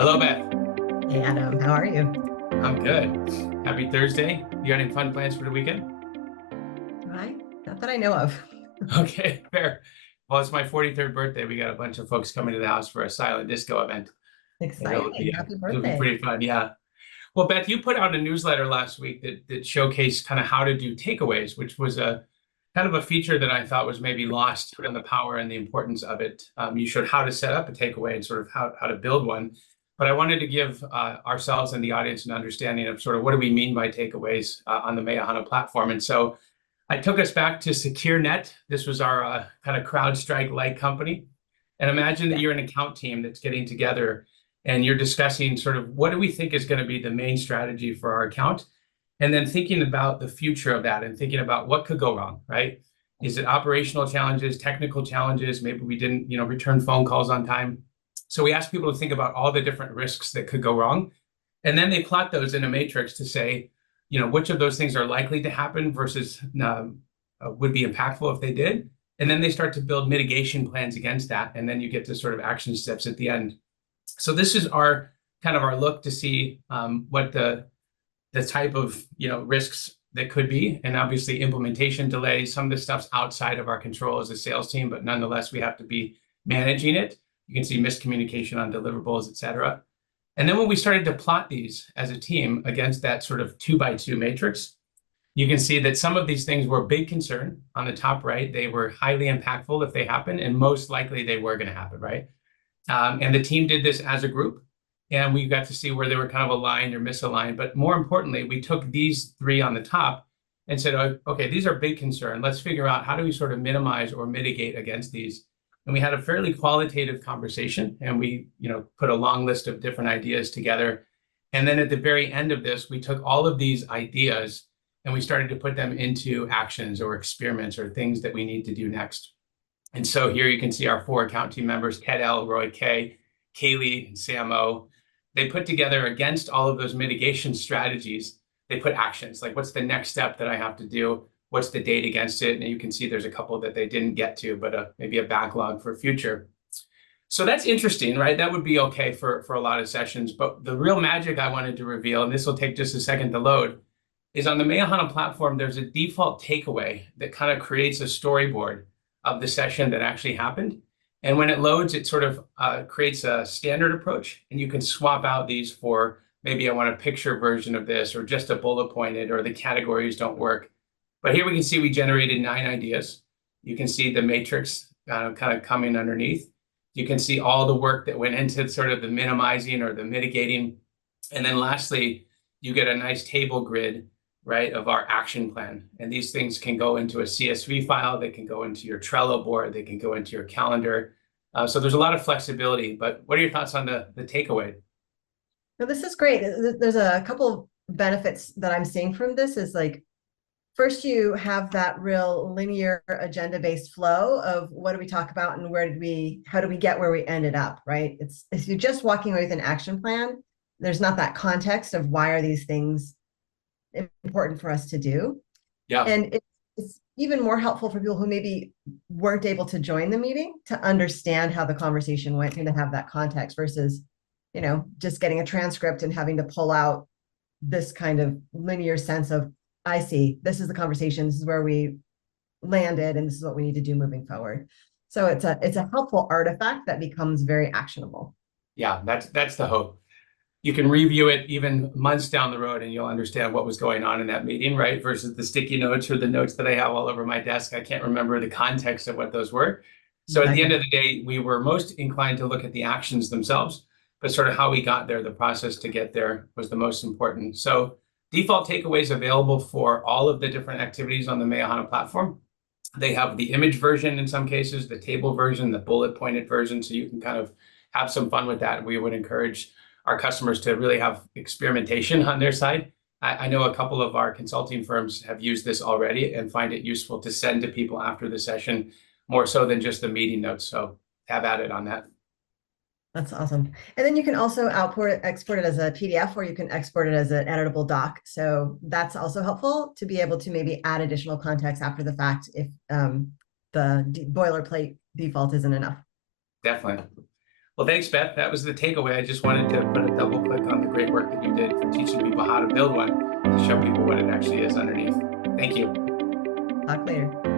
Hello, Beth. Hey Adam, how are you? I'm good. Happy Thursday. You got any fun plans for the weekend? Hi. Not that I know of. Okay, fair. Well, it's my 43rd birthday. We got a bunch of folks coming to the house for a silent disco event, and Exciting. Happy it'll be birthday. pretty fun. Yeah. Well, Beth, you put out a newsletter last week that showcased kind of how to do takeaways, which was a kind of a feature that I thought was maybe lost in the power and the importance of it. You showed how to set up a takeaway and sort of how to build one. But I wanted to give ourselves and the audience an understanding of sort of what do we mean by takeaways on the Meahana platform. And so I took us back to SecureNet. This was our kind of CrowdStrike-like company. And imagine that you're an account team that's getting together and you're discussing sort of what do we think is going to be the main strategy for our account, and then thinking about the future of that and thinking about what could go wrong, right? Is it operational challenges, technical challenges? Maybe we didn't, return phone calls on time. So we asked people to think about all the different risks that could go wrong. And then they plot those in a matrix to say, which of those things are likely to happen versus would be impactful if they did. And then they start to build mitigation plans against that. And then you get to sort of action steps at the end. So this is our kind of our look to see what the type of risks that could be, and obviously implementation delays. Some of this stuff's outside of our control as a sales team, but nonetheless we have to be managing it. You can see miscommunication on deliverables, et cetera. And then when we started to plot these as a team against that sort of 2x2 matrix, you can see that some of these things were a big concern. On the top right, they were highly impactful if they happen, and most likely they were going to happen, right? And the team did this as a group, and we got to see where they were kind of aligned or misaligned. But more importantly, we took these three on the top and said, okay, these are big concern. Let's figure out how do we sort of minimize or mitigate against these. And we had a fairly qualitative conversation, and we put a long list of different ideas together. And then at the very end of this, we took all of these ideas and we started to put them into actions or experiments or things that we need to do next. And so here you can see our 4 account team members, Ted L, Roy K, Kaylee, and Sam O. They put together against all of those mitigation strategies, they put actions, like what's the next step that I have to do? What's the date against it? And you can see there's a couple that they didn't get to, but maybe a backlog for future. So that's interesting, right? That would be okay for a lot of sessions. But the real magic I wanted to reveal, and this will take just a second to load, is on the Meahana platform, there's a default takeaway that kind of creates a storyboard of the session that actually happened. And when it loads, it sort of creates a standard approach, and you can swap out these for maybe I want a picture version of this, or just a bullet pointed, or the categories don't work. But here we can see we generated 9 ideas. You can see the matrix kind of coming underneath. You can see all the work that went into sort of the minimizing or the mitigating. And then lastly, you get a nice table grid, right, of our action plan. And these things can go into a CSV file, they can go into your Trello board, they can go into your calendar. So there's a lot of flexibility, but what are your thoughts on the takeaway? No, this is great. There's a couple benefits that I'm seeing from this is like, first you have that real linear agenda-based flow of what do we talk about and how do we get where we ended up, right? It's if you're just walking away with an action plan, there's not that context of why are these things important for us to do. Yeah. And it's even more helpful for people who maybe weren't able to join the meeting to understand how the conversation went and to have that context versus, just getting a transcript and having to pull out this kind of linear sense of, I see, this is the conversation, this is where we landed, and this is what we need to do moving forward. So it's a helpful artifact that becomes very actionable. Yeah, that's the hope. You can review it even months down the road and you'll understand what was going on in that meeting, right? Versus the sticky notes or the notes that I have all over my desk. I can't remember the context of what those were. So at the end of the day, we were most inclined to look at the actions themselves, but sort of how we got there, the process to get there was the most important. So default takeaways available for all of the different activities on the Meahana platform. They have the image version in some cases, the table version, the bullet pointed version, so you can kind of have some fun with that. We would encourage our customers to really have experimentation on their side. I know a couple of our consulting firms have used this already and find it useful to send to people after the session, more so than just the meeting notes. So have at it on that. That's awesome. And then you can also export it as a PDF, or you can export it as an editable doc. So that's also helpful to be able to maybe add additional context after the fact if the boilerplate default isn't enough. Definitely. Well, thanks, Beth. That was the takeaway. I just wanted to put a double click on the great work that you did for teaching people how to build one to show people what it actually is underneath. Thank you. Talk later.